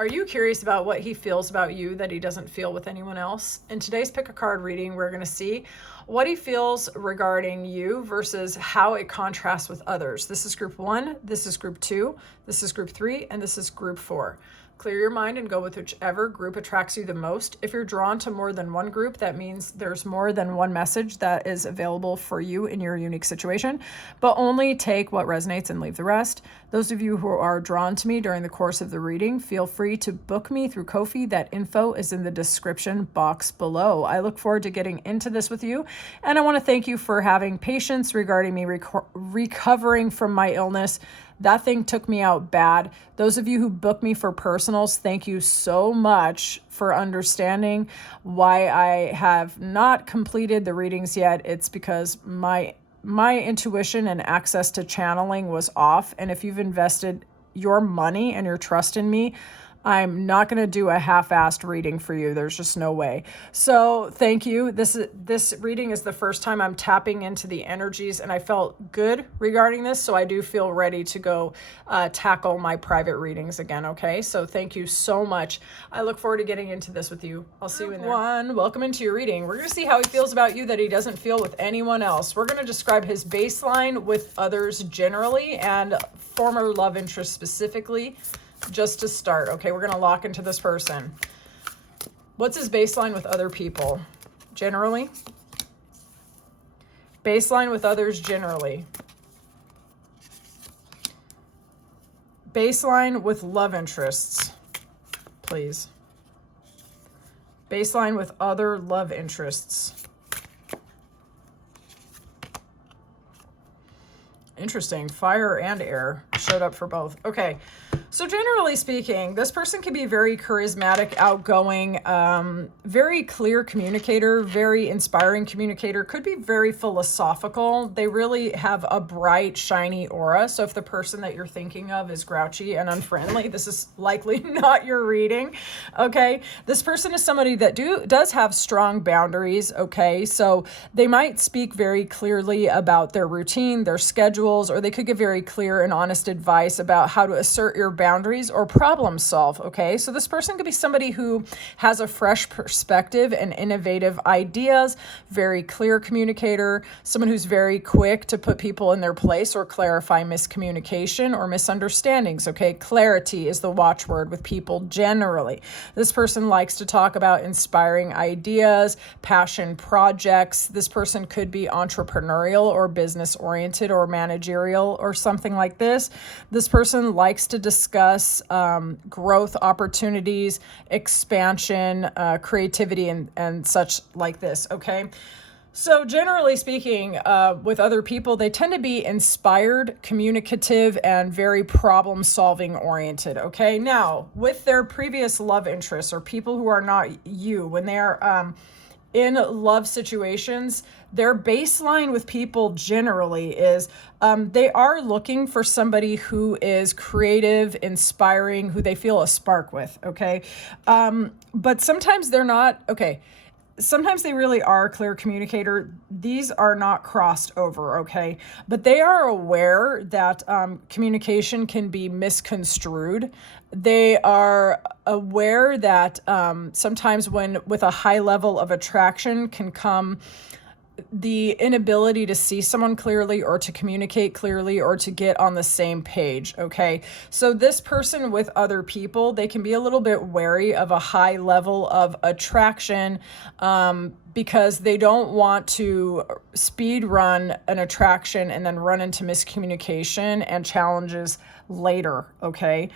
Are you curious about what he feels about you that he doesn't feel with anyone else? In today's Pick a Card reading, we're going to see what he feels regarding you versus how it contrasts with others. This is group 1, this is group 2, this is group 3, and this is group 4. Clear your mind and go with whichever group attracts you the most. If you're drawn to more than one group, that means there's more than one message that is available for you in your unique situation, but only take what resonates and leave the rest. Those of you who are drawn to me during the course of the reading, feel free to book me through Ko-fi. That info is in the description box below. I look forward to getting into this with you, and I want to thank you for having patience regarding me recovering from my illness. That thing took me out bad. Those of you who book me for personals, thank you so much for understanding why I have not completed the readings yet. It's because my intuition and access to channeling was off. And if you've invested your money and your trust in me, I'm not going to do a half-assed reading for you. There's just no way. So thank you. This reading is the first time I'm tapping into the energies, and I felt good regarding this. So I do feel ready to go tackle my private readings again. Okay. So thank you so much. I look forward to getting into this with you. I'll see you in there. One, welcome into your reading. We're going to see how he feels about you that he doesn't feel with anyone else. We're going to describe his baseline with others generally and former love interest specifically. Just to start, okay, we're going to lock into this person. What's his baseline with other people? Generally. Baseline with others generally. Baseline with love interests, please. Baseline with other love interests. Interesting. Fire and air showed up for both. Okay. So generally speaking, this person can be very charismatic, outgoing, very clear communicator, very inspiring communicator, could be very philosophical. They really have a bright, shiny aura. So if the person that you're thinking of is grouchy and unfriendly, this is likely not your reading. Okay. This person is somebody that does have strong boundaries. Okay. So they might speak very clearly about their routine, their schedules, or they could give very clear and honest advice about how to assert your boundaries or problem solve. Okay. So this person could be somebody who has a fresh perspective and innovative ideas, very clear communicator, someone who's very quick to put people in their place or clarify miscommunication or misunderstandings. Okay. Clarity is the watchword with people generally. This person likes to talk about inspiring ideas, passion projects. This person could be entrepreneurial or business oriented or managerial or something like this. This person likes to discuss growth opportunities, expansion, creativity, and such like this. Okay. So generally speaking, with other people, they tend to be inspired, communicative, and very problem-solving oriented. Okay. Now, with their previous love interests or people who are not you, when they are in love situations, their baseline with people generally is they are looking for somebody who is creative, inspiring, who they feel a spark with. Okay. But sometimes they're not. Okay. Sometimes they really are a clear communicator. These are not crossed over, okay? But they are aware that communication can be misconstrued. They are aware that sometimes when with a high level of attraction can come the inability to see someone clearly or to communicate clearly or to get on the same page. Okay. So this person with other people, they can be a little bit wary of a high level of attraction because they don't want to speed run an attraction and then run into miscommunication and challenges later. Okay.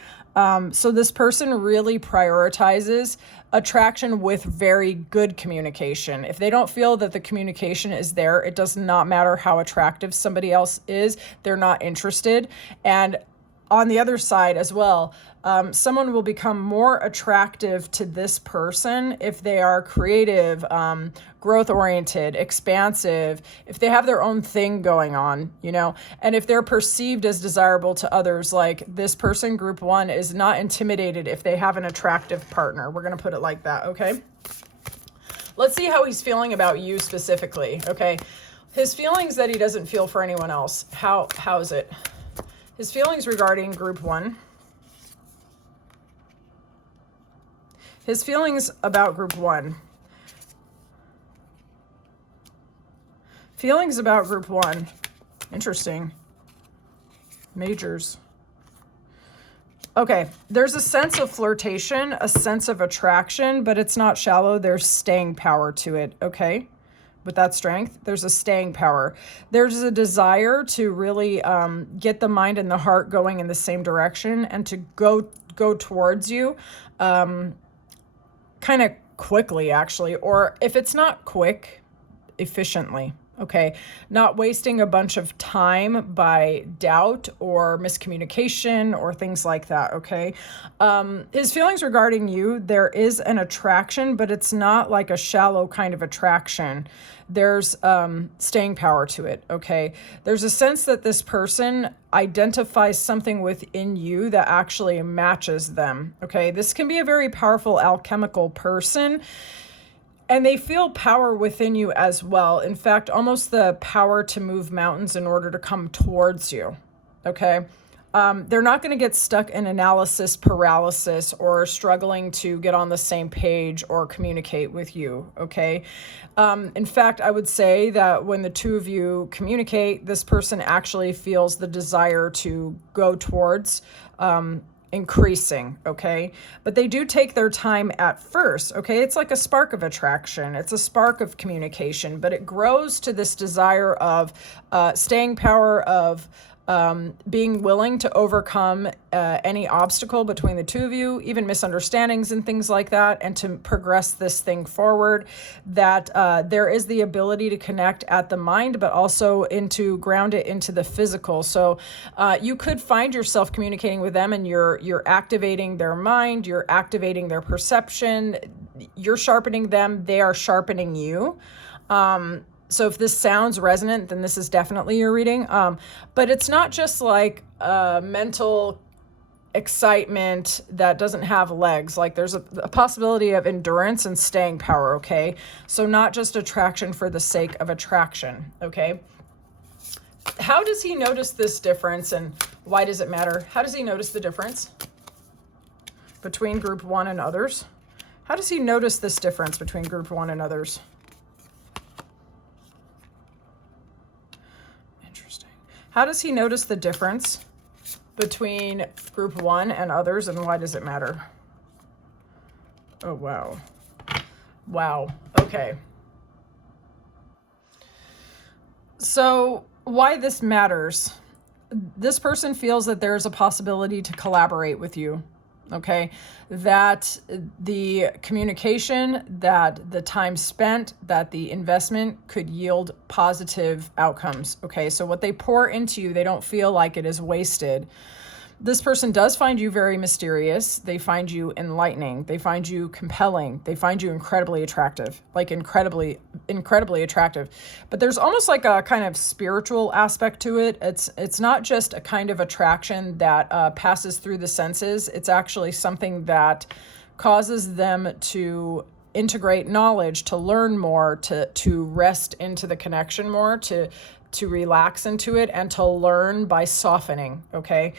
So this person really prioritizes attraction with very good communication. If they don't feel that the communication is there, it does not matter how attractive somebody else is, they're not interested. And on the other side as well, someone will become more attractive to this person if they are creative, growth-oriented, expansive, if they have their own thing going on, you know, and if they're perceived as desirable to others. Like this person, group 1, is not intimidated if they have an attractive partner. We're going to put it like that, okay? Let's see how he's feeling about you specifically, okay? His feelings that he doesn't feel for anyone else. How is it? His feelings regarding group 1. His feelings about group 1. Feelings about group 1. Interesting. Majors. Okay, there's a sense of flirtation, a sense of attraction, but it's not shallow. There's staying power to it, okay? With that strength, there's a staying power. There's a desire to really get the mind and the heart going in the same direction and to go towards you kind of quickly, actually. Or if it's not quick, efficiently. Okay, not wasting a bunch of time by doubt or miscommunication or things like that, okay? His feelings regarding you, there is an attraction, but it's not like a shallow kind of attraction. There's staying power to it, okay? There's a sense that this person identifies something within you that actually matches them, okay? This can be a very powerful alchemical person. And they feel power within you as well. In fact, almost the power to move mountains in order to come towards you, okay? They're not going to get stuck in analysis paralysis or struggling to get on the same page or communicate with you, okay? In fact, I would say that when the two of you communicate, this person actually feels the desire to go towards increasing, okay? But they do take their time at first, okay? It's like a spark of attraction. It's a spark of communication, but it grows to this desire of staying power, of being willing to overcome any obstacle between the two of you, even misunderstandings and things like that, and to progress this thing forward. That there is the ability to connect at the mind, but also ground it into the physical. So you could find yourself communicating with them, and you're activating their mind, you're activating their perception, you're sharpening them, they are sharpening you. So if this sounds resonant, then this is definitely your reading. But it's not just like mental excitement that doesn't have legs. Like there's a possibility of endurance and staying power, okay? So not just attraction for the sake of attraction, okay? How does he notice this difference, and why does it matter? How does he notice the difference between group 1 and others? How does he notice this difference between group 1 and others? How does he notice the difference between group 1 and others, and why does it matter? Oh, wow. Wow. Okay. So why this matters. This person feels that there's a possibility to collaborate with you. Okay, that the communication, that the time spent, that the investment could yield positive outcomes. Okay, so what they pour into you, they don't feel like it is wasted. This person does find you very mysterious. They find you enlightening. They find you compelling. They find you incredibly attractive, like incredibly attractive. But there's almost like a kind of spiritual aspect to it. It's not just a kind of attraction that passes through the senses. It's actually something that causes them to integrate knowledge, to learn more, to rest into the connection more, to relax into it, and to learn by softening, okay?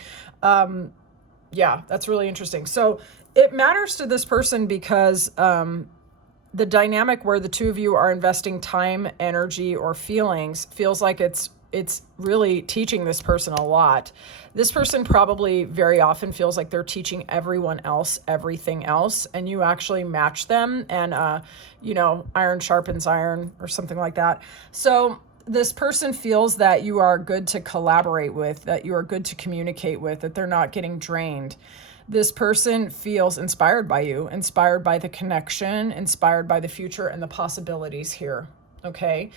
Yeah, that's really interesting. So it matters to this person because the dynamic where the two of you are investing time, energy, or feelings feels like it's really teaching this person a lot. This person probably very often feels like they're teaching everyone else everything else, and you actually match them, and iron sharpens iron or something like that. So this person feels that you are good to collaborate with, that you are good to communicate with, that they're not getting drained. This person feels inspired by you, inspired by the connection, inspired by the future and the possibilities here, okay?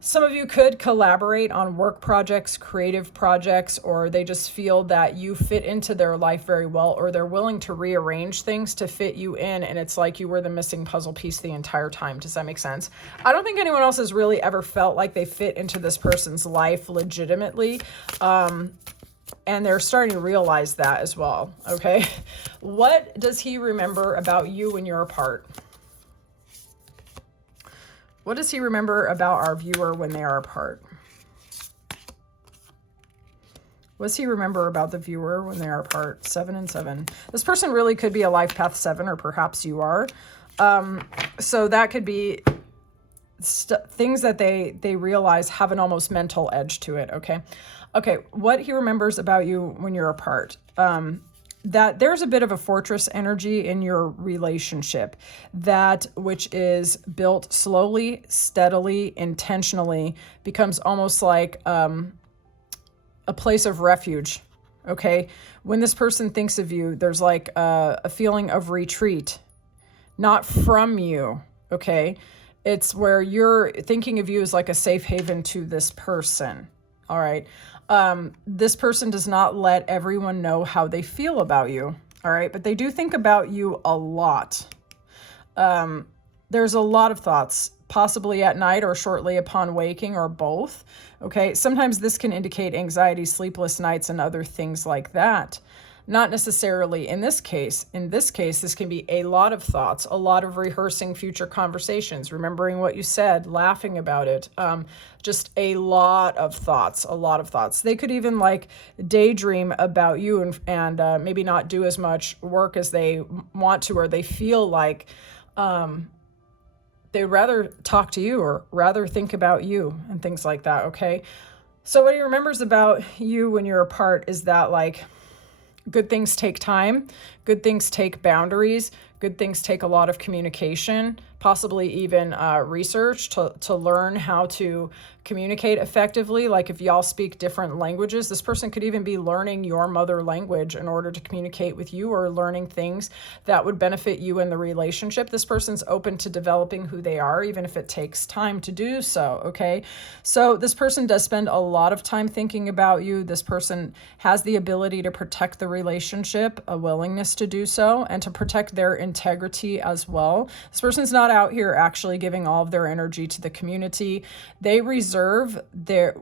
Some of you could collaborate on work projects, creative projects, or they just feel that you fit into their life very well, or they're willing to rearrange things to fit you in, and it's like you were the missing puzzle piece the entire time. Does that make sense? I don't think anyone else has really ever felt like they fit into this person's life legitimately, and they're starting to realize that as well, okay? What does he remember about you when you're apart? What does he remember about our viewer when they are apart? What's he remember about the viewer when they are apart? 7 and 7. This person really could be a life path 7, or perhaps you are. So that could be things that they realize have an almost mental edge to it, okay? Okay, what he remembers about you when you're apart. That there's a bit of a fortress energy in your relationship, that which is built slowly, steadily, intentionally, becomes almost like a place of refuge, okay? When this person thinks of you, there's like a feeling of retreat, not from you, okay? It's where you're thinking of you as like a safe haven to this person, all right? This person does not let everyone know how they feel about you, all right? But they do think about you a lot. There's a lot of thoughts, possibly at night or shortly upon waking, or both, okay? Sometimes this can indicate anxiety, sleepless nights, and other things like that. Not necessarily in this case. In this case, this can be a lot of thoughts, a lot of rehearsing future conversations, remembering what you said, laughing about it. Just a lot of thoughts, a lot of thoughts. They could even like daydream about you and maybe not do as much work as they want to, or they feel like they'd rather talk to you or rather think about you and things like that, okay? So what he remembers about you when you're apart is that like, good things take time, good things take boundaries, good things take a lot of communication, possibly even research to learn how to communicate effectively. Like if y'all speak different languages, this person could even be learning your mother language in order to communicate with you, or learning things that would benefit you in the relationship. This person's open to developing who they are, even if it takes time to do so, okay? So this person does spend a lot of time thinking about you. This person has the ability to protect the relationship, a willingness to do so, and to protect their integrity as well. This person's not out here actually giving all of their energy to the community. They reserve their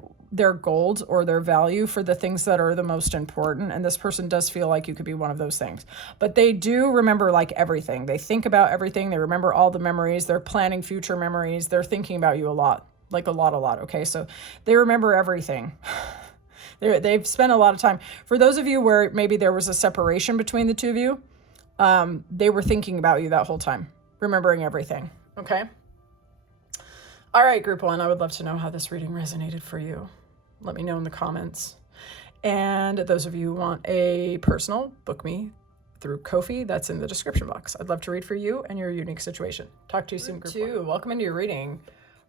gold or their value for the things that are the most important. And this person does feel like you could be one of those things. But they do remember like everything. They think about everything. They remember all the memories. They're planning future memories. They're thinking about you a lot, like a lot. Okay, so they remember everything. They've spent a lot of time. For those of you where maybe there was a separation between the two of you, they were thinking about you that whole time, remembering everything, okay? All right, group 1, I would love to know how this reading resonated for you. Let me know in the comments. And those of you who want a personal, book me through Ko-fi. That's in the description box. I'd love to read for you and your unique situation. Talk to you soon, group 2. Welcome into your reading.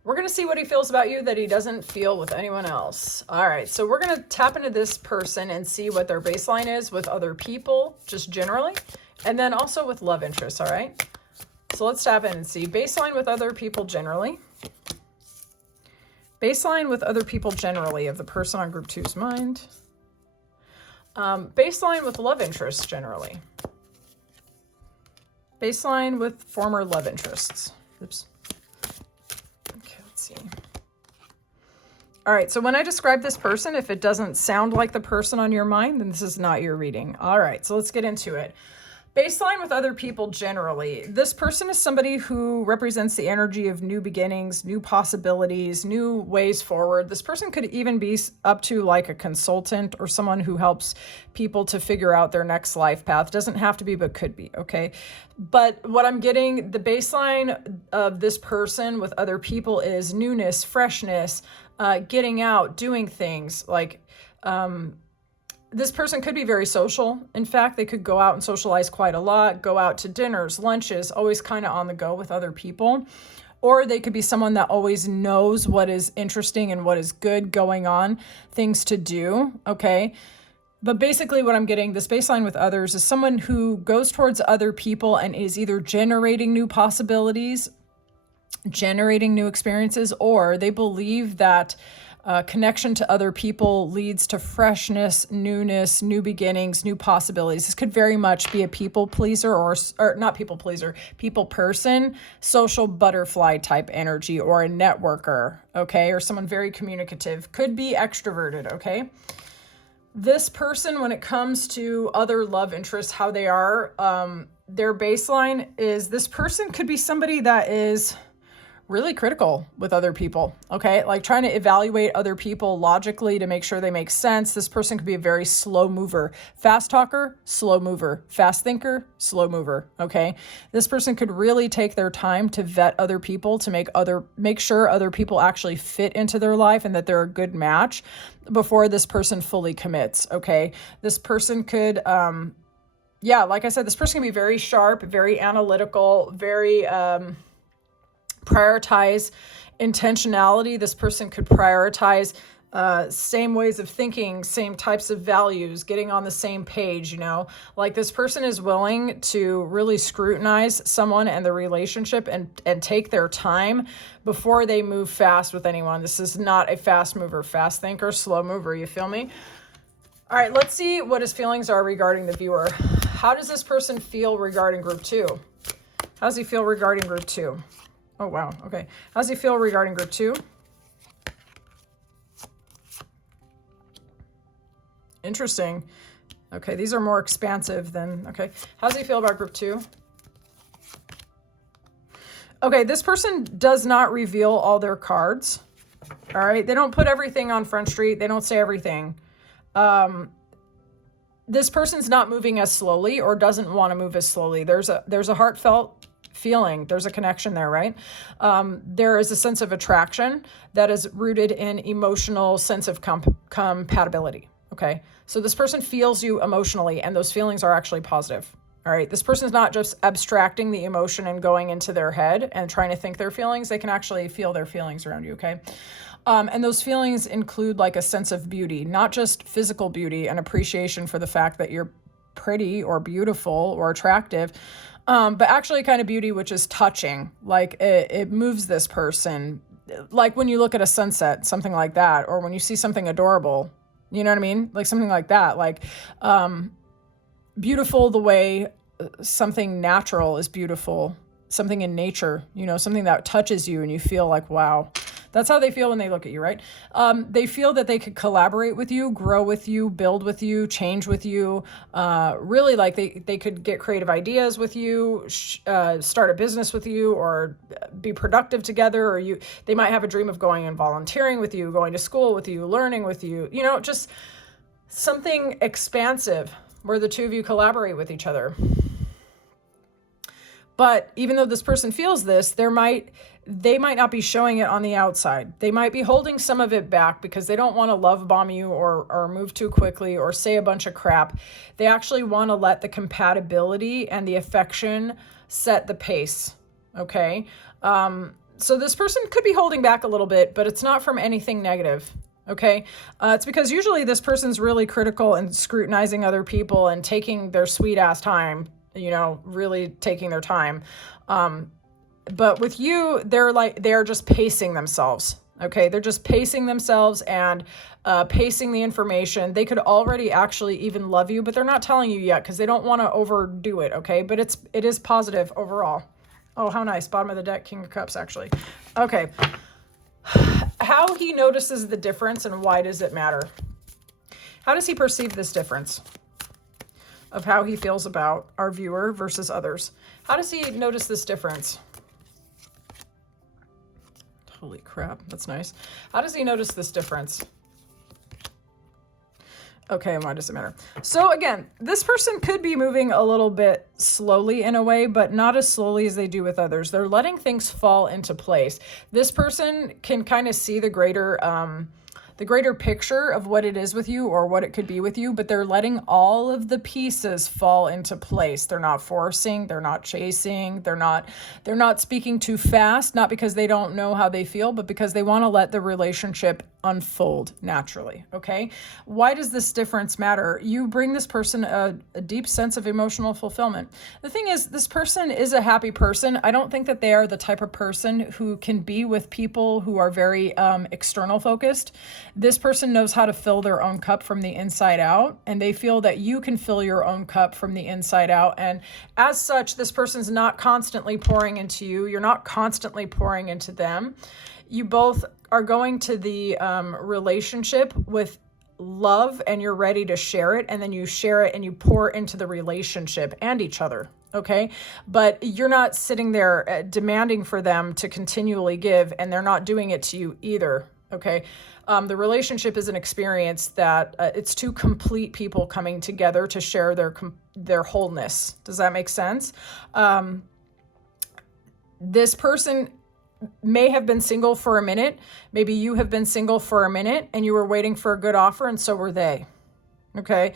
We're going to see what he feels about you that he doesn't feel with anyone else. All right, so we're going to tap into this person and see what their baseline is with other people, just generally, and then also with love interests, all right? So let's tap in and see. Baseline with other people generally. Baseline with other people generally of the person on group 2's mind. Baseline with love interests generally. Baseline with former love interests. Oops. Okay, let's see. All right, so when I describe this person, if it doesn't sound like the person on your mind, then this is not your reading. All right, so let's get into it. Baseline with other people generally. This person is somebody who represents the energy of new beginnings, new possibilities, new ways forward. This person could even be up to like a consultant or someone who helps people to figure out their next life path. Doesn't have to be, but could be, okay? But what I'm getting, the baseline of this person with other people is newness, freshness, getting out, doing things like, this person could be very social. In fact, they could go out and socialize quite a lot, go out to dinners, lunches, always kind of on the go with other people. Or they could be someone that always knows what is interesting and what is good going on, things to do, okay? But basically what I'm getting, this baseline with others, is someone who goes towards other people and is either generating new possibilities, generating new experiences, or they believe that connection to other people leads to freshness, newness, new beginnings, new possibilities. This could very much be a people pleaser or not people pleaser, people person, social butterfly type energy, or a networker, okay? Or someone very communicative, could be extroverted, okay? This person, when it comes to other love interests, how they are, their baseline is this person could be somebody that is really critical with other people, okay? Like trying to evaluate other people logically to make sure they make sense. This person could be a very slow mover. Fast talker, slow mover. Fast thinker, slow mover, okay? This person could really take their time to vet other people, to make sure other people actually fit into their life and that they're a good match before this person fully commits, okay? This person could, like I said, this person can be very sharp, very analytical, very, prioritize intentionality. This person could prioritize same ways of thinking, same types of values, getting on the same page, you know, like this person is willing to really scrutinize someone and the relationship and take their time before they move fast with anyone. This is not a fast mover, fast thinker, slow mover. You feel me? All right, let's see what his feelings are regarding the viewer. How does this person feel regarding group 2? How does he feel regarding group 2? Oh, wow. Okay. How does he feel regarding group 2? Interesting. Okay. These are more expansive than, okay. How does he feel about group 2? Okay. This person does not reveal all their cards. All right. They don't put everything on Front Street. They don't say everything. This person's not moving as slowly or doesn't want to move as slowly. There's a heartfelt feeling. There's a connection there, right? There is a sense of attraction that is rooted in emotional sense of compatibility. Okay. So this person feels you emotionally and those feelings are actually positive. All right. This person's not just abstracting the emotion and going into their head and trying to think their feelings. They can actually feel their feelings around you. Okay. And those feelings include like a sense of beauty, not just physical beauty and appreciation for the fact that you're pretty or beautiful or attractive, but actually kind of beauty, which is touching. Like it moves this person. Like when you look at a sunset, something like that, or when you see something adorable, you know what I mean? Like something like that, like beautiful the way something natural is beautiful, something in nature, you know, something that touches you and you feel like, wow. That's how they feel when they look at you, right? They feel that they could collaborate with you, grow with you, build with you, change with you. Really, like they could get creative ideas with you, start a business with you, or be productive together. Or they might have a dream of going and volunteering with you, going to school with you, learning with you. You know, just something expansive where the two of you collaborate with each other. But even though this person feels this, they might not be showing it on the outside. They might be holding some of it back because they don't want to love bomb you or move too quickly or say a bunch of crap. They actually want to let the compatibility and the affection set the pace. Okay. So this person could be holding back a little bit, but it's not from anything negative. Okay. It's because usually this person's really critical and scrutinizing other people and taking their sweet ass time, you know, really taking their time. But with you, they're just pacing themselves. Okay. They're just pacing themselves and pacing the information. They could already actually even love you, but they're not telling you yet because they don't want to overdo it. Okay. But it is positive overall. Oh, how nice. Bottom of the deck, King of Cups, actually. Okay. How he notices the difference and why does it matter? How does he perceive this difference of how he feels about our viewer versus others? How does he notice this difference? Holy crap, that's nice. How does he notice this difference? Okay, and why does it matter? So again, this person could be moving a little bit slowly in a way, but not as slowly as they do with others. They're letting things fall into place. This person can kind of see the greater picture of what it is with you or what it could be with you, but they're letting all of the pieces fall into place. They're not forcing, they're not chasing, they're not speaking too fast, not because they don't know how they feel, but because they want to let the relationship unfold naturally. Okay. Why does this difference matter? You bring this person a deep sense of emotional fulfillment. The thing is, this person is a happy person. I don't think that they are the type of person who can be with people who are very external focused. This person knows how to fill their own cup from the inside out, and they feel that you can fill your own cup from the inside out. And as such, this person's not constantly pouring into you. You're not constantly pouring into them. You both are going to the relationship with love and you're ready to share it. And then you share it and you pour into the relationship and each other. Okay. But you're not sitting there demanding for them to continually give, and they're not doing it to you either. Okay. The relationship is an experience that it's two complete people coming together to share their wholeness. Does that make sense? This person may have been single for a minute. Maybe you have been single for a minute and you were waiting for a good offer, and so were they. Okay.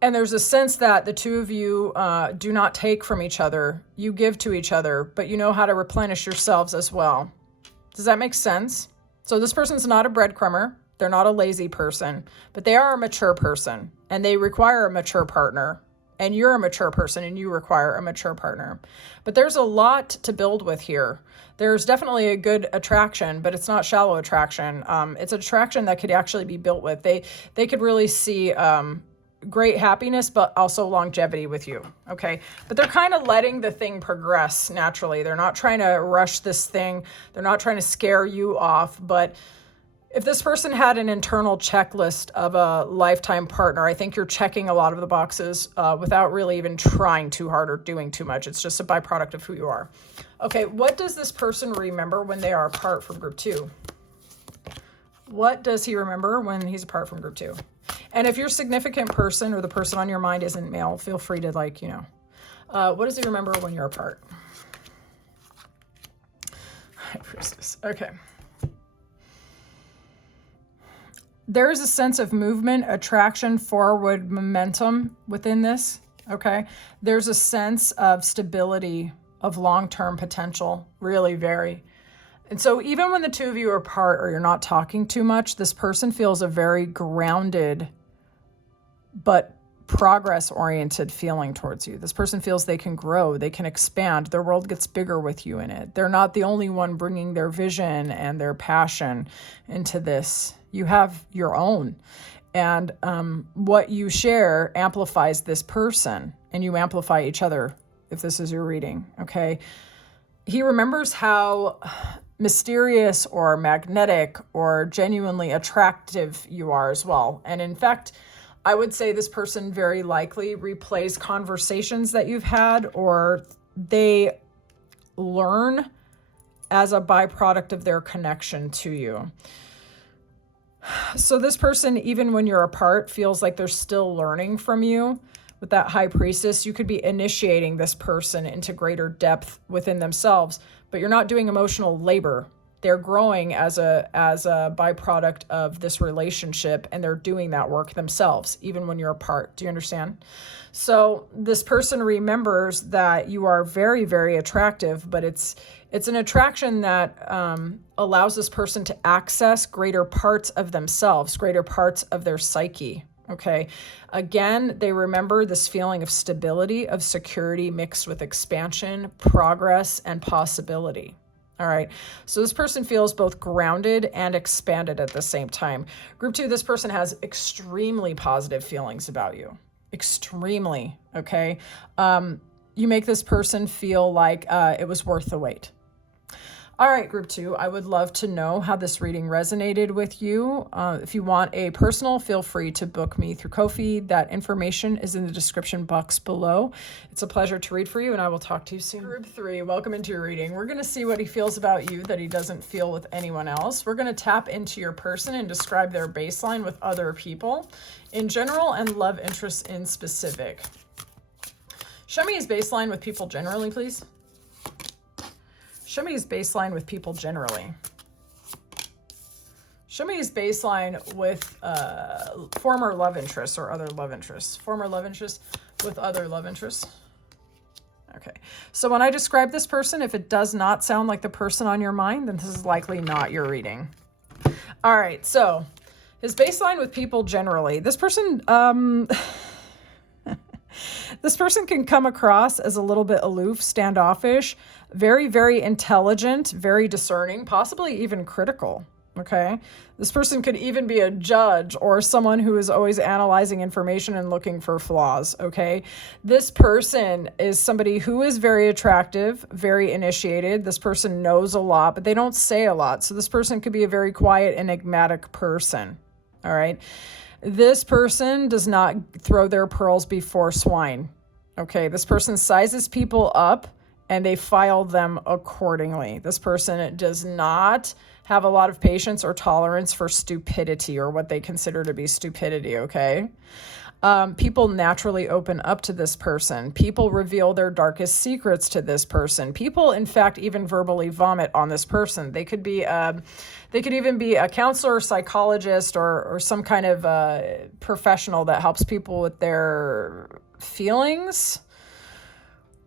And there's a sense that the two of you do not take from each other. You give to each other, but you know how to replenish yourselves as well. Does that make sense? So this person's not a breadcrumber. They're not a lazy person, but they are a mature person, and they require a mature partner. And you're a mature person and you require a mature partner. But there's a lot to build with here. There's definitely a good attraction, but it's not shallow attraction. It's an attraction that could actually be built with. They could really see great happiness, but also longevity with you. Okay. But they're kind of letting the thing progress naturally. They're not trying to rush this thing. They're not trying to scare you off. But if this person had an internal checklist of a lifetime partner, I think you're checking a lot of the boxes without really even trying too hard or doing too much. It's just a byproduct of who you are. Okay, what does this person remember when they are apart from group 2? What does he remember when he's apart from group 2? And if your significant person or the person on your mind isn't male, feel free to what does he remember when you're apart? High Priestess. Okay. There is a sense of movement, attraction, forward momentum within this, okay? There's a sense of stability, of long-term potential, really very. And so even when the two of you are apart or you're not talking too much, this person feels a very grounded but progress-oriented feeling towards you. This person feels they can grow, they can expand, their world gets bigger with you in it. They're not the only one bringing their vision and their passion into this. You have your own. And what you share amplifies this person, and you amplify each other if this is your reading, okay? He remembers how mysterious or magnetic or genuinely attractive you are as well. And in fact, I would say this person very likely replays conversations that you've had, or they learn as a byproduct of their connection to you. So this person, even when you're apart, feels like they're still learning from you. With that High Priestess, you could be initiating this person into greater depth within themselves, but you're not doing emotional labor. They're growing as a byproduct of this relationship, and they're doing that work themselves, even when you're apart. Do you understand? So this person remembers that you are very, very attractive, but it's an attraction that allows this person to access greater parts of themselves, greater parts of their psyche. Okay. Again, they remember this feeling of stability, of security mixed with expansion, progress, and possibility. All right. So this person feels both grounded and expanded at the same time. Group 2, this person has extremely positive feelings about you. Extremely. Okay. You make this person feel like it was worth the wait. All right, group 2, I would love to know how this reading resonated with you. If you want a personal, feel free to book me through Ko-fi. That information is in the description box below. It's a pleasure to read for you, and I will talk to you soon. Group 3, welcome into your reading. We're going to see what he feels about you that he doesn't feel with anyone else. We're going to tap into your person and describe their baseline with other people in general and love interests in specific. Show me his baseline with people generally, please. Show me his baseline with people generally. Show me his baseline with former love interests or other love interests. Former love interests with other love interests. Okay. So when I describe this person, if it does not sound like the person on your mind, then this is likely not your reading. All right. So his baseline with people generally. This person... This person can come across as a little bit aloof, standoffish, very, very intelligent, very discerning, possibly even critical, okay? This person could even be a judge or someone who is always analyzing information and looking for flaws, okay? This person is somebody who is very attractive, very initiated. This person knows a lot, but they don't say a lot. So this person could be a very quiet, enigmatic person, all right? This person does not throw their pearls before swine, Okay, this person sizes people up and they file them accordingly. This person does not have a lot of patience or tolerance for stupidity or what they consider to be stupidity, okay? People naturally open up to this person. People reveal their darkest secrets to this person. People, in fact, even verbally vomit on this person. They could be, they could even be a counselor, psychologist, or some kind of professional that helps people with their feelings,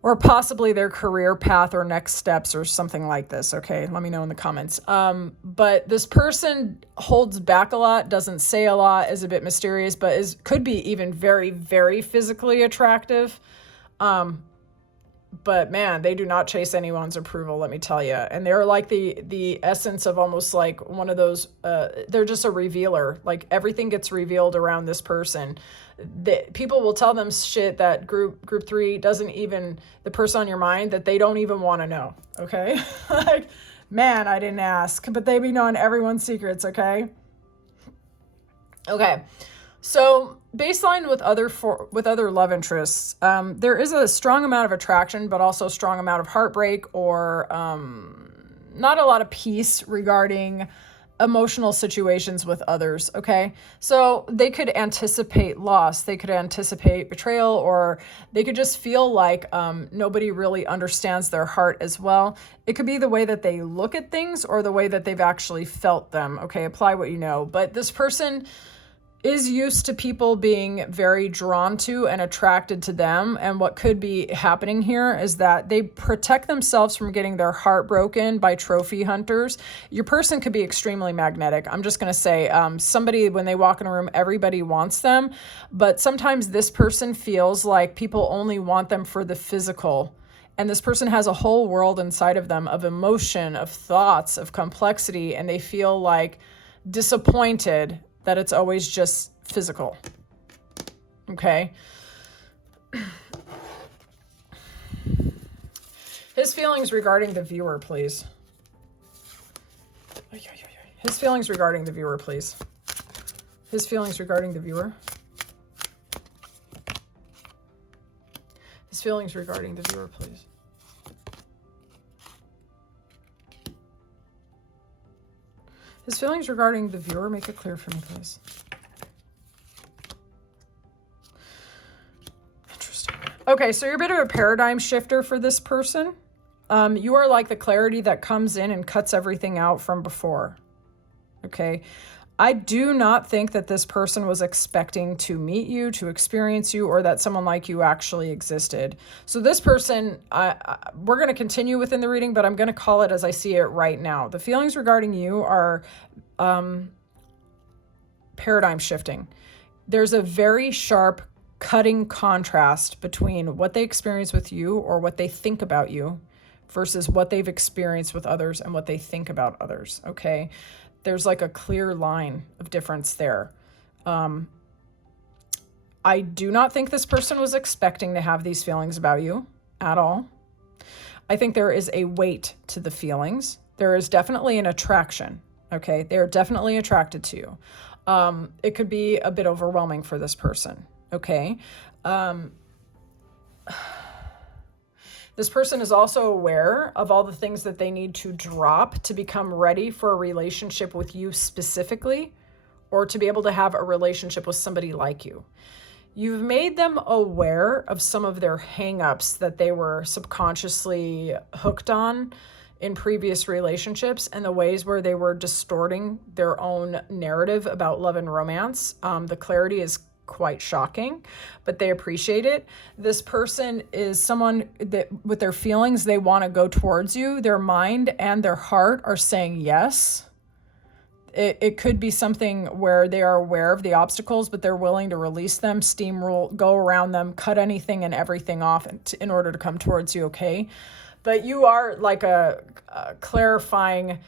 or possibly their career path or next steps or something like this. Okay, let me know in the comments. But this person holds back a lot, doesn't say a lot, is a bit mysterious, but could be even very, very physically attractive. But man, they do not chase anyone's approval, let me tell you. And they're like the essence of almost like one of those, they're just a revealer. Like everything gets revealed around this person. People will tell them shit that group 3 doesn't even, the person on your mind, that they don't even want to know, okay? Like, man, I didn't ask, but they be knowing everyone's secrets, okay? Okay, so baseline with other love interests, there is a strong amount of attraction, but also a strong amount of heartbreak or not a lot of peace regarding emotional situations with others, okay? So they could anticipate loss, they could anticipate betrayal, or they could just feel like nobody really understands their heart as well. It could be the way that they look at things or the way that they've actually felt them, okay? Apply what you know. But this person is used to people being very drawn to and attracted to them. And what could be happening here is that they protect themselves from getting their heart broken by trophy hunters. Your person could be extremely magnetic. I'm just going to say somebody, when they walk in a room, everybody wants them. But sometimes this person feels like people only want them for the physical. And this person has a whole world inside of them of emotion, of thoughts, of complexity. And they feel like disappointed that it's always just physical, okay? His feelings regarding the viewer, please. His feelings regarding the viewer, please. His feelings regarding the viewer. His feelings regarding the viewer, please. His feelings regarding the viewer, make it clear for me, please. Interesting. Okay, so you're a bit of a paradigm shifter for this person. You are like the clarity that comes in and cuts everything out from before. Okay. I do not think that this person was expecting to meet you, to experience you, or that someone like you actually existed. So this person, we're going to continue within the reading, but I'm going to call it as I see it right now. The feelings regarding you are paradigm shifting. There's a very sharp, cutting contrast between what they experience with you or what they think about you versus what they've experienced with others and what they think about others, okay? There's like a clear line of difference there. I do not think this person was expecting to have these feelings about you at all. I think there is a weight to the feelings. There is definitely an attraction, okay? They are definitely attracted to you. It could be a bit overwhelming for this person, okay? This person is also aware of all the things that they need to drop to become ready for a relationship with you specifically, or to be able to have a relationship with somebody like you. You've made them aware of some of their hang-ups that they were subconsciously hooked on in previous relationships and the ways where they were distorting their own narrative about love and romance. The clarity is quite shocking, but they appreciate it. This person is someone that with their feelings, they want to go towards you. Their mind and their heart are saying yes. It could be something where they are aware of the obstacles, but they're willing to release them, steamroll, go around them, cut anything and everything off in order to come towards you, okay? But you are like a clarifying,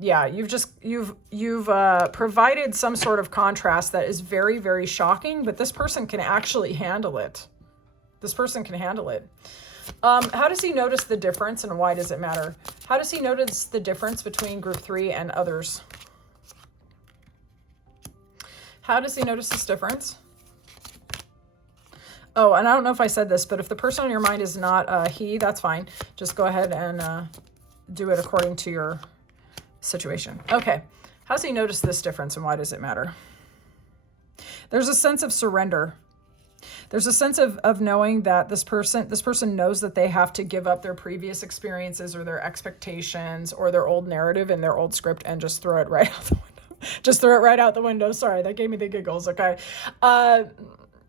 you've provided some sort of contrast that is very, very shocking, but this person can actually handle it. This person can handle it. How does he notice the difference and why does it matter? How does he notice the difference between group 3 and others? How does he notice this difference? Oh, and I don't know if I said this, but if the person on your mind is not he, that's fine. Just go ahead and do it according to your situation. Okay. How's he noticed this difference and why does it matter? There's a sense of surrender. There's a sense of knowing that this person knows that they have to give up their previous experiences or their expectations or their old narrative and their old script and just throw it right out the window. Just throw it right out the window. Sorry, that gave me the giggles. Okay.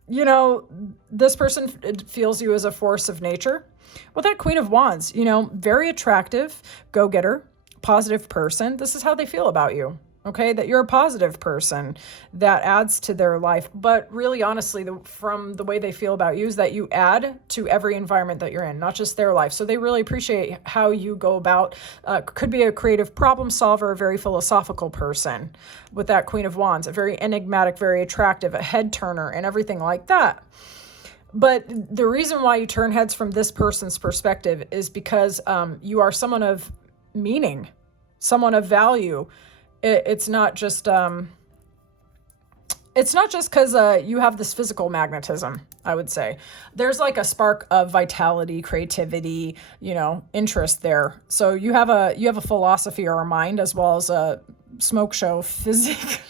You know, this person feels you as a force of nature. With that Queen of Wands, you know, very attractive, go-getter, positive person. This is how they feel about you. Okay, that you're a positive person that adds to their life. But really, honestly, from the way they feel about you is that you add to every environment that you're in, not just their life. So they really appreciate how you go about, could be a creative problem solver, a very philosophical person with that Queen of Wands, a very enigmatic, very attractive, a head turner and everything like that. But the reason why you turn heads from this person's perspective is because you are someone of meaning, someone of value. It's not just because you have this physical magnetism, I would say. There's like a spark of vitality, creativity, you know, interest there. So you have a philosophy or a mind as well as a smoke show physique.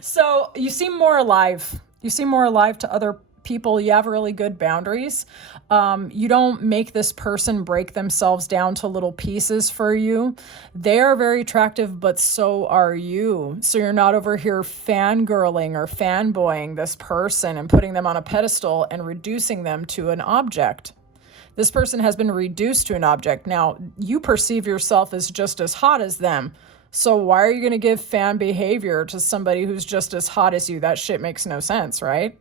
So you seem more alive. You seem more alive to other people. You have really good boundaries. You don't make this person break themselves down to little pieces for you. They are very attractive, but so are you. So you're not over here fangirling or fanboying this person and putting them on a pedestal and reducing them to an object. This person has been reduced to an object. Now, you perceive yourself as just as hot as them. So why are you going to give fan behavior to somebody who's just as hot as you? That shit makes no sense, right?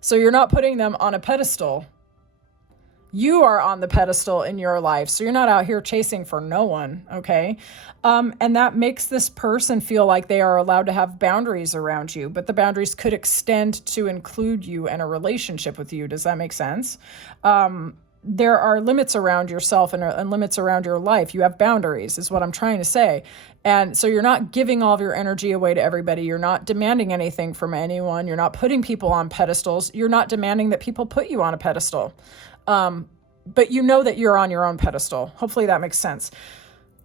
So you're not putting them on a pedestal. You are on the pedestal in your life. So you're not out here chasing for no one, okay? And that makes this person feel like they are allowed to have boundaries around you, but the boundaries could extend to include you and a relationship with you. Does that make sense? There are limits around yourself and limits around your life. You have boundaries, is what I'm trying to say. And so you're not giving all of your energy away to everybody. You're not demanding anything from anyone. You're not putting people on pedestals. You're not demanding that people put you on a pedestal. But you know that you're on your own pedestal. Hopefully that makes sense.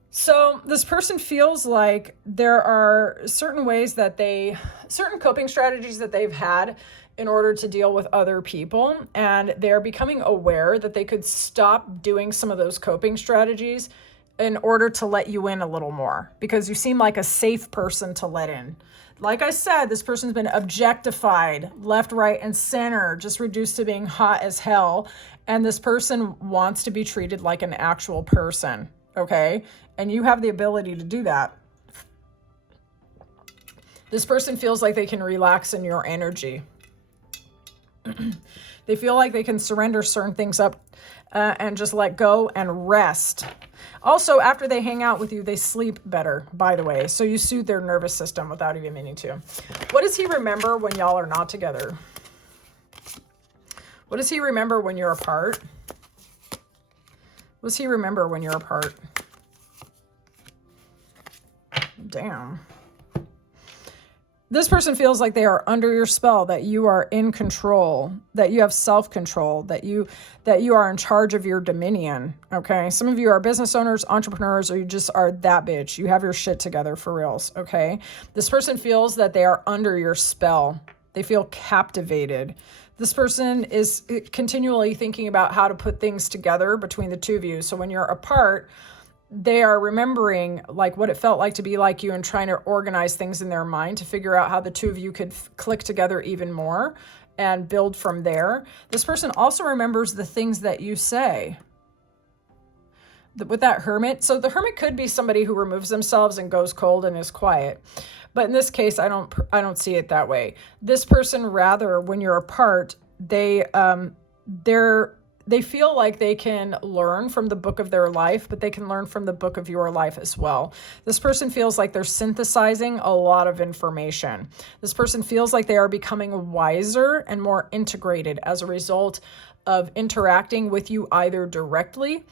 So this person feels like there are certain coping strategies that they've had in order to deal with other people. And they're becoming aware that they could stop doing some of those coping strategies in order to let you in a little more, because you seem like a safe person to let in. Like I said, this person's been objectified left, right, and center, just reduced to being hot as hell. And this person wants to be treated like an actual person, okay? And you have the ability to do that. This person feels like they can relax in your energy. They feel like they can surrender certain things up and just let go and rest. Also, after they hang out with you, they sleep better, by the way. So you soothe their nervous system without even meaning to. What does he remember when y'all are not together? What does he remember when you're apart? What does he remember when you're apart? Damn. This person feels like they are under your spell, that you are in control, that you have self-control, that you are in charge of your dominion, okay? Some of you are business owners, entrepreneurs, or you just are that bitch. You have your shit together for reals, okay? This person feels that they are under your spell. They feel captivated. This person is continually thinking about how to put things together between the two of you. So when you're apart, they are remembering like what it felt like to be like you and trying to organize things in their mind to figure out how the two of you could click together even more and build from there. This person also remembers the things that you say. With that hermit, so the hermit could be somebody who removes themselves and goes cold and is quiet. But in this case, I don't see it that way. This person, rather, when you're apart, they feel like they can learn from the book of their life, but they can learn from the book of your life as well. This person feels like they're synthesizing a lot of information. This person feels like they are becoming wiser and more integrated as a result of interacting with you either directly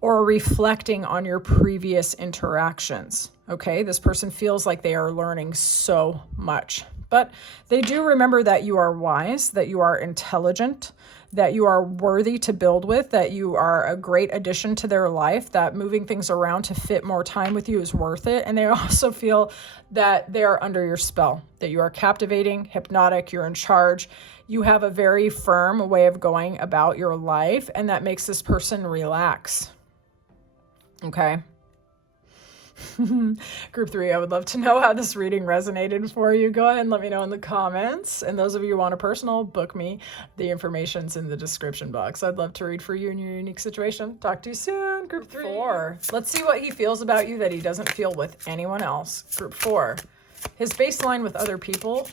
or reflecting on your previous interactions. Okay, this person feels like they are learning so much. But they do remember that you are wise, that you are intelligent, that you are worthy to build with, that you are a great addition to their life, that moving things around to fit more time with you is worth it. And they also feel that they are under your spell, that you are captivating, hypnotic, you're in charge. You have a very firm way of going about your life, and that makes this person relax. Okay. Group 3, I would love to know how this reading resonated for you. Go ahead and let me know in the comments. And those of you who want a personal, book me. The information's in the description box. I'd love to read for you in your unique situation. Talk to you soon. Group 4. Let's see what he feels about you that he doesn't feel with anyone else. Group 4. His baseline with other people.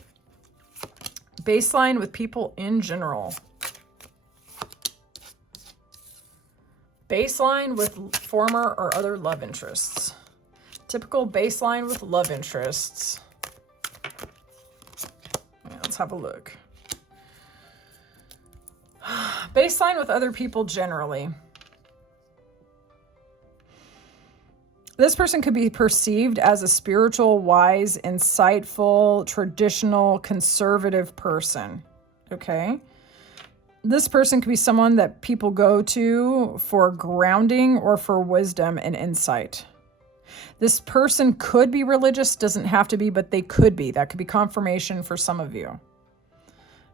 Baseline with people in general. Baseline with former or other love interests. Typical baseline with love interests. Yeah, let's have a look. Baseline with other people generally. This person could be perceived as a spiritual, wise, insightful, traditional, conservative person. Okay? This person could be someone that people go to for grounding or for wisdom and insight. This person could be religious, doesn't have to be, but they could be. That could be confirmation for some of you.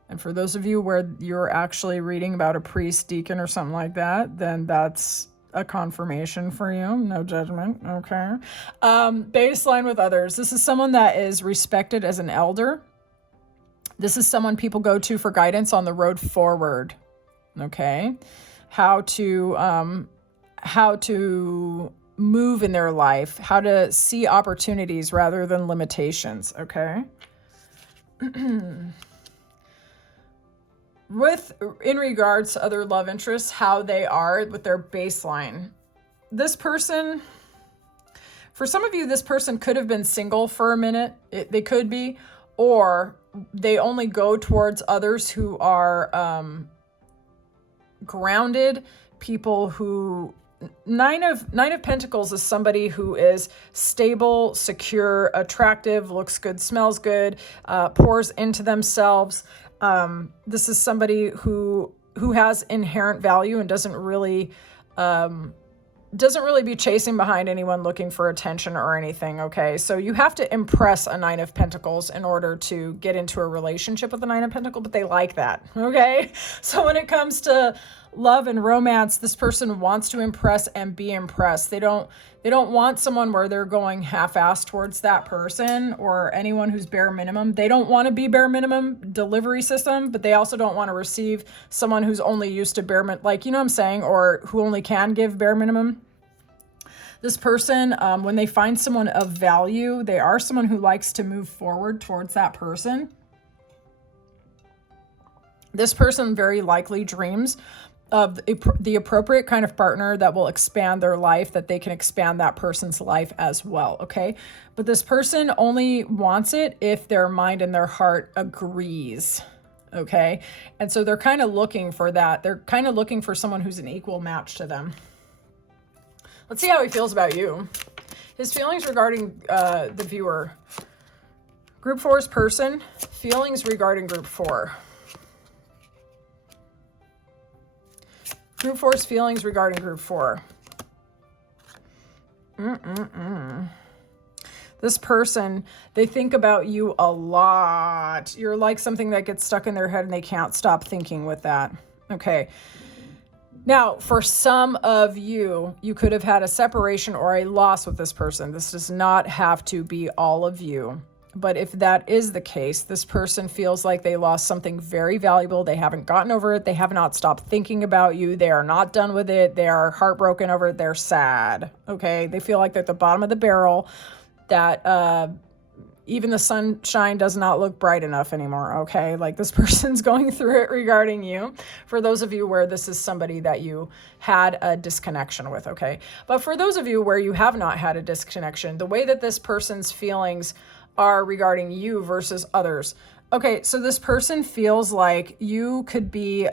And for those of you where you're actually reading about a priest, deacon, or something like that, then that's a confirmation for you. No judgment. Okay. Baseline with others. This is someone that is respected as an elder. This is someone people go to for guidance on the road forward. Okay. How to move in their life, how to see opportunities rather than limitations, okay? In regards to other love interests, how they are with their baseline. This person, for some of you, this person could have been single for a minute. They could be, or they only go towards others who are grounded, people who... Nine of Pentacles is somebody who is stable, secure, attractive, looks good, smells good, pours into themselves. This is somebody who has inherent value and doesn't really be chasing behind anyone looking for attention or anything, okay? So you have to impress a Nine of Pentacles in order to get into a relationship with a Nine of Pentacles, but they like that, okay? So when it comes to love and romance, this person wants to impress and be impressed. They don't want someone where they're going half-assed towards that person or anyone who's bare minimum. They don't want to be bare minimum delivery system, but they also don't want to receive someone who's only used to bare minimum, like, you know what I'm saying, or who only can give bare minimum. This person, when they find someone of value, they are someone who likes to move forward towards that person. This person very likely dreams of the appropriate kind of partner that will expand their life, that they can expand that person's life as well, okay? But this person only wants it if their mind and their heart agrees, okay? And so they're kind of looking for that. They're kind of looking for someone who's an equal match to them. Let's see how he feels about you. His feelings regarding the viewer. Group 4's person, feelings regarding Group 4. Group 4's feelings regarding Group 4. This person, they think about you a lot. You're like something that gets stuck in their head and they can't stop thinking with that. Okay. Now, for some of you, you could have had a separation or a loss with this person. This does not have to be all of you. But if that is the case, this person feels like they lost something very valuable. They haven't gotten over it. They have not stopped thinking about you. They are not done with it. They are heartbroken over it. They're sad. Okay. They feel like they're at the bottom of the barrel, that even the sunshine does not look bright enough anymore. Okay. Like this person's going through it regarding you. For those of you where this is somebody that you had a disconnection with. Okay. But for those of you where you have not had a disconnection, the way that this person's feelings are regarding you versus others. Okay, so this person feels like you could be,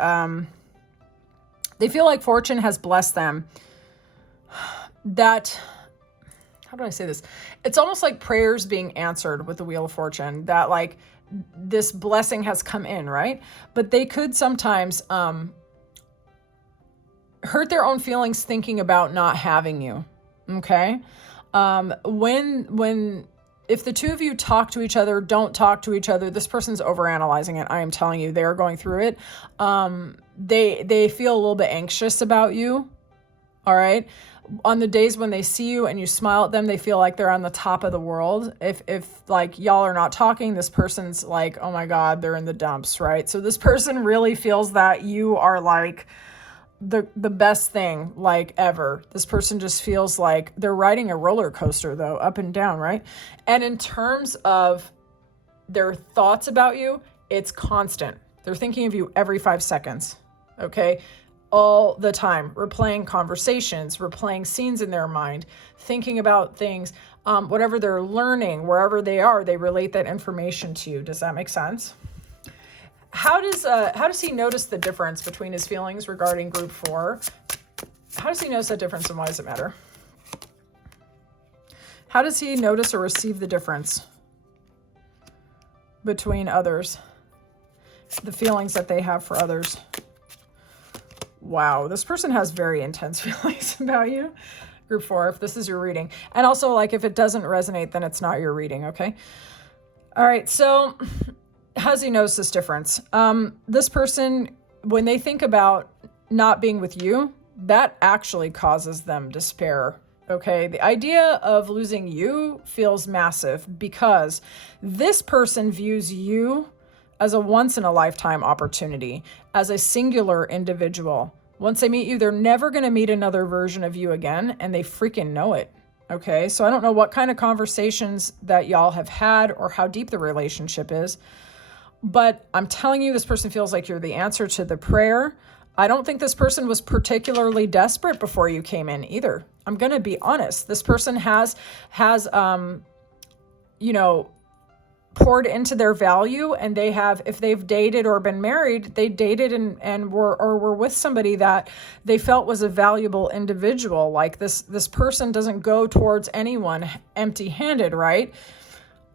they feel like fortune has blessed them. That, how do I say this? It's almost like prayers being answered with the Wheel of Fortune. That like this blessing has come in, right? But they could sometimes hurt their own feelings thinking about not having you. Okay. If the two of you talk to each other, don't talk to each other, this person's overanalyzing it. I am telling you, they're going through it. They feel a little bit anxious about you. All right. On the days when they see you and you smile at them, they feel like they're on the top of the world. If like y'all are not talking, this person's like, oh my God, they're in the dumps, right? So this person really feels that you are like the best thing like ever. This person just feels like they're riding a roller coaster though, up and down, right? And in terms of their thoughts about you, it's constant. They're thinking of you every 5 seconds, okay? All the time, replaying conversations, replaying scenes in their mind, thinking about things, whatever they're learning, wherever they are, they relate that information to you. Does that make sense? How does he notice the difference between his feelings regarding group 4? How does he notice that difference, and why does it matter? How does he notice or receive the difference between others? The feelings that they have for others. Wow, this person has very intense feelings about you. Group 4, if this is your reading. And also, like, if it doesn't resonate, then it's not your reading, okay? All right, so how does he notice this difference? This person, when they think about not being with you, that actually causes them despair, okay? The idea of losing you feels massive because this person views you as a once-in-a-lifetime opportunity, as a singular individual. Once they meet you, they're never going to meet another version of you again, and they freaking know it, okay? So I don't know what kind of conversations that y'all have had or how deep the relationship is, but I'm telling you, this person feels like you're the answer to the prayer. I don't think this person was particularly desperate before you came in either. I'm going to be honest. This person has poured into their value, and they have, if they've dated or been married, they dated and were with somebody that they felt was a valuable individual. Like this person doesn't go towards anyone empty-handed, right?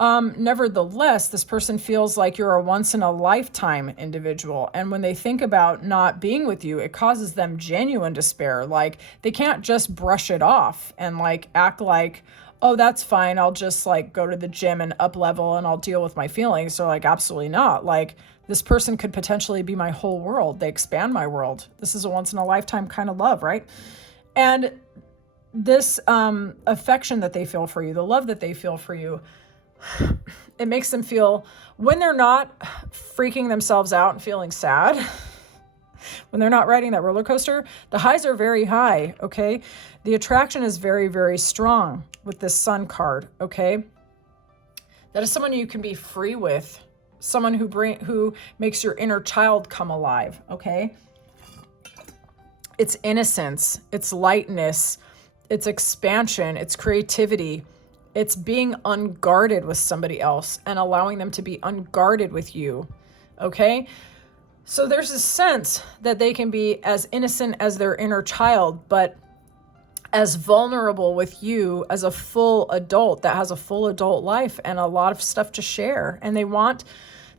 Nevertheless, this person feels like you're a once in a lifetime individual. And when they think about not being with you, it causes them genuine despair. Like they can't just brush it off and like act like, oh, that's fine. I'll just like go to the gym and up level and I'll deal with my feelings. So like, absolutely not. Like this person could potentially be my whole world. They expand my world. This is a once in a lifetime kind of love, right? And this affection that they feel for you, the love that they feel for you, it makes them feel, when they're not freaking themselves out and feeling sad, when they're not riding that roller coaster, the highs are very high, okay? The attraction is very, very strong with this Sun card, okay? That is someone you can be free with, someone who makes your inner child come alive, okay? It's innocence, it's lightness, it's expansion, it's creativity. It's being unguarded with somebody else and allowing them to be unguarded with you, okay? So there's a sense that they can be as innocent as their inner child, but as vulnerable with you as a full adult that has a full adult life and a lot of stuff to share. And they want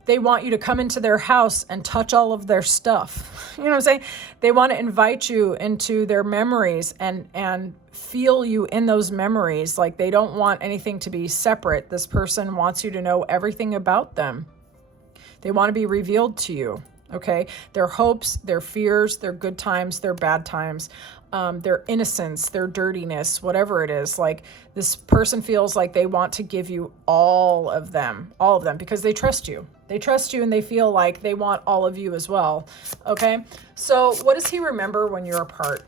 you to come into their house and touch all of their stuff. You know what I'm saying? They want to invite you into their memories and feel you in those memories. Like they don't want anything to be separate. This person wants you to know everything about them. They want to be revealed to you. Okay, their hopes, their fears, their good times, their bad times, their innocence, their dirtiness, whatever it is. Like this person feels like they want to give you all of them, because they trust you. They trust you and they feel like they want all of you as well. Okay, so what does he remember when you're apart?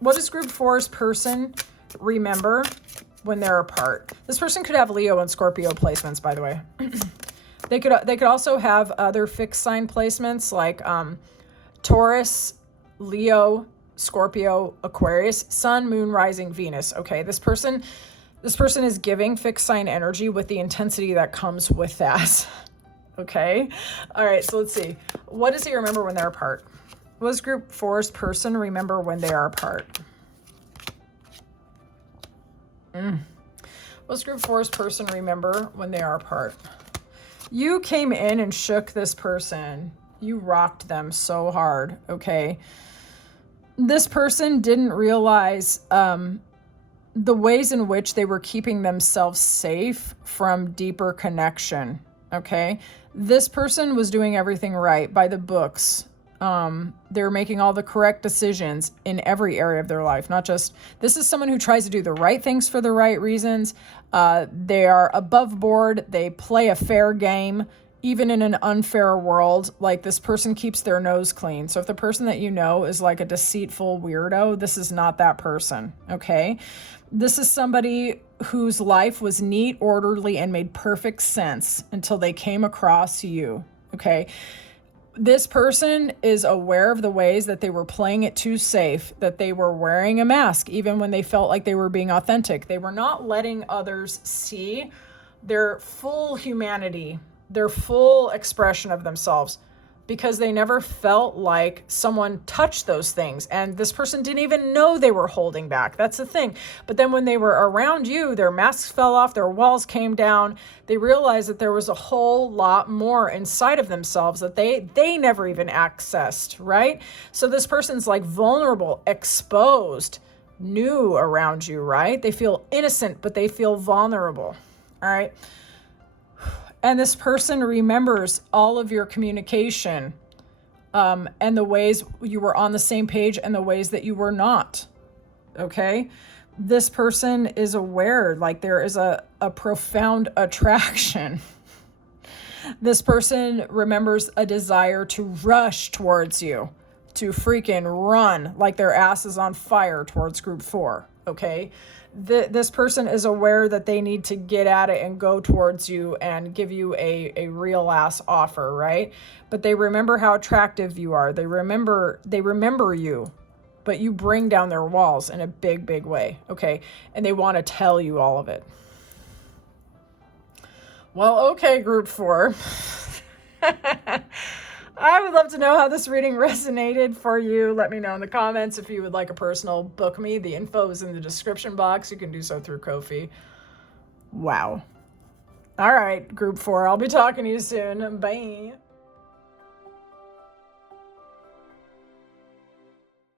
What does group 4's person remember when they're apart? This person could have Leo and Scorpio placements, by the way. They could also have other fixed sign placements like Taurus, Leo, Scorpio, Aquarius, Sun, Moon, Rising, Venus. Okay, this person is giving fixed sign energy with the intensity that comes with that. Okay, all right. So let's see. What does he remember when they're apart? What does group 4's person remember when they are apart? What does group 4's person remember when they are apart? You came in and shook this person. You rocked them so hard, okay? This person didn't realize the ways in which they were keeping themselves safe from deeper connection, okay? This person was doing everything right by the books. They're making all the correct decisions in every area of their life, not just, this is someone who tries to do the right things for the right reasons. They are above board. They play a fair game, even in an unfair world. Like, this person keeps their nose clean. So if the person that you know is like a deceitful weirdo, this is not that person, okay? This is somebody whose life was neat, orderly, and made perfect sense until they came across you, okay? This person is aware of the ways that they were playing it too safe, that they were wearing a mask even when they felt like they were being authentic. They were not letting others see their full humanity, their full expression of themselves, because they never felt like someone touched those things. And this person didn't even know they were holding back. That's the thing. But then when they were around you, their masks fell off, their walls came down. They realized that there was a whole lot more inside of themselves that they never even accessed, right? So this person's like vulnerable, exposed, new around you, right? They feel innocent, but they feel vulnerable, all right? And this person remembers all of your communication, and the ways you were on the same page and the ways that you were not, okay? This person is aware, like, there is a profound attraction. This person remembers a desire to rush towards you, to freaking run like their ass is on fire towards group 4, okay? This person is aware that they need to get at it and go towards you and give you a real ass offer, right? But they remember how attractive you are. They remember you, but you bring down their walls in a big, big way, okay? And they want to tell you all of it. Well, okay, group 4. I would love to know how this reading resonated for you. Let me know in the comments. If you would like a personal book me, the info is in the description box. You can do so through Ko-fi. Wow. All right, group 4. I'll be talking to you soon. Bye.